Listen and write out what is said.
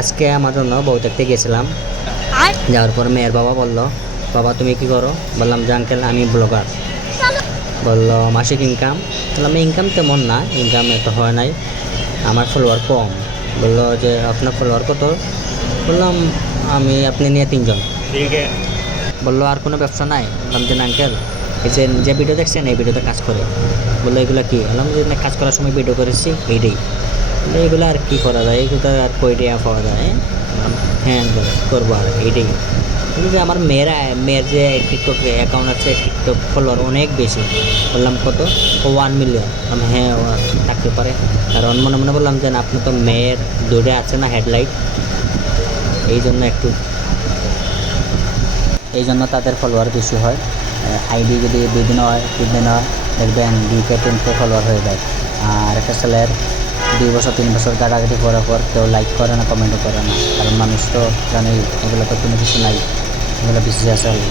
আজকে আমার জন্য বউ দেখতে গেছিলাম। যাওয়ার পর মেয়ের বাবা বলল, বাবা তুমি কি করো? বললাম যে আঙ্কেল আমি ব্লগার। বললো মাসিক ইনকাম? বললাম ইনকাম তেমন না, ইনকাম এত হয় নাই, আমার ফলোয়ার কম। বললো যে আপনার ফলোয়ার কত? বললাম আমি আপনি নিয়ে 3 জন। বললো আর কোনো ব্যবসা নাই? বললাম যে না আঙ্কেল, এই যে ভিডিও দেখছেন এই ভিডিওতে কাজ করে। বললো এগুলো কি? বললাম যে না, কাজ করার সময় ভিডিও করেছি এইটাই। বললো এগুলো আর কি করা যায়, এগুলো আর কই টাকা পাওয়া যায়? বললাম হ্যাঁ uncle, করবো আর এইটাই। বললো যে আমার মেয়ের যে টিকটক অ্যাকাউন্ট আছে, টিকটক ফলোয়ার অনেক বেশি। বললাম কত? ও 1 মিলিয়ন। বললাম হ্যাঁ ও থাকতে পারে। কারণ মনে মনে বললাম যে না, আপনি তো মেয়ের দূরে আছে না হেডলাইট, এই জন্য একটু, এই জন্য তাদের ফলোয়ার বেশি হয়। আইডি যদি 2 দিন হয় 3 দিন হয়, দেখবেন 2K 3K ফলোয়ার হয়ে যায়। আর একটা ছেলের 2 বছর 3 বছর গাড়াগাড়ি করার পর কেউ লাইক করে না, কমেন্টও করে না, কারণ মানুষ তো জানেই এগুলো তো কোনো কিছু নাই, এগুলো বিশ্বাস আছে।